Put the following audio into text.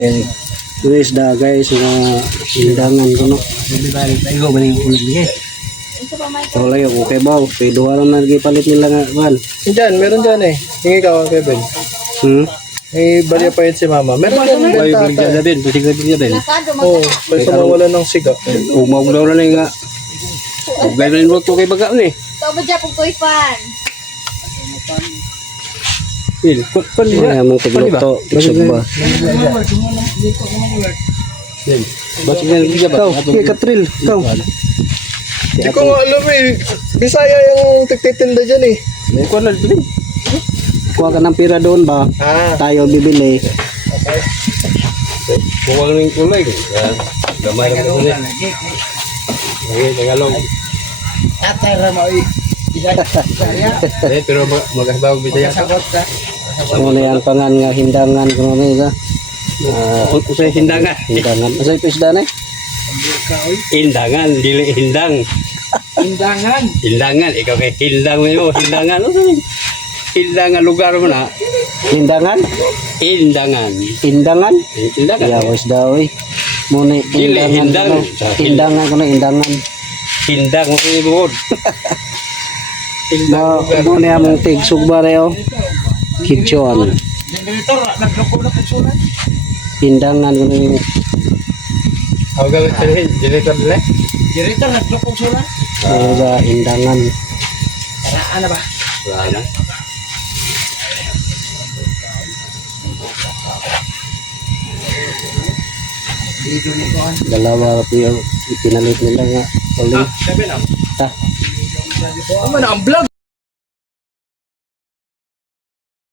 Ito isda guys, mga hindangan ko no. Wala yung okay ba? Pwede lang na palit nila nga kan. Diyan, meron dyan eh. Hingi ka, Kevin. May barya pa yun si mama. Meron dyan Bayo benta bigla ata. na bin, pati ka bigla bin. Oo, pwede mawala ng siga. Umawlaw na nga. Gaya rin mo ito kay baga ni. Ito ba dyan pong toy fan? Il, kun niya mong tigluto, tigsog ba? Basta nga bigla ba? Kay Katril, ikaw. Hindi ko nga alam eh. Bisaya yung tigtitinda dyan eh. May kuha na din. Kuha ka ng pira doon ba? Ah, Tayo bibili. Kuha ng kulay. Gamay lang ito ulit. Okay, Tagalog. Pero magkasabawag Bisaya. Ano na yung pangan nga hindangan ko na ito. Usay hindangan. Hindangan. Asa ito isda na eh? Hindangan, dili hindang. Indangan. Hindangan, ikaw kay hindang mo. Hindangan, ano sabi? Hindangan lugar mo na. Hindangan? Hindangan. Hindangan? Hindangan. Yawis daw eh. Muna Dili, hindangan ko hindang. na. Hindangan ko na, hindangan. Hindang mo pinibukod. Hindang lugar. Muna yung mong tigsog ba rin oh. Kitchen. Hindangan ko na yung Ako gawin sa rin, janitor nila. hindangan. Wala na. Dalawa po yung ipinalit nila nga. Ulit. Ano na ang vlog?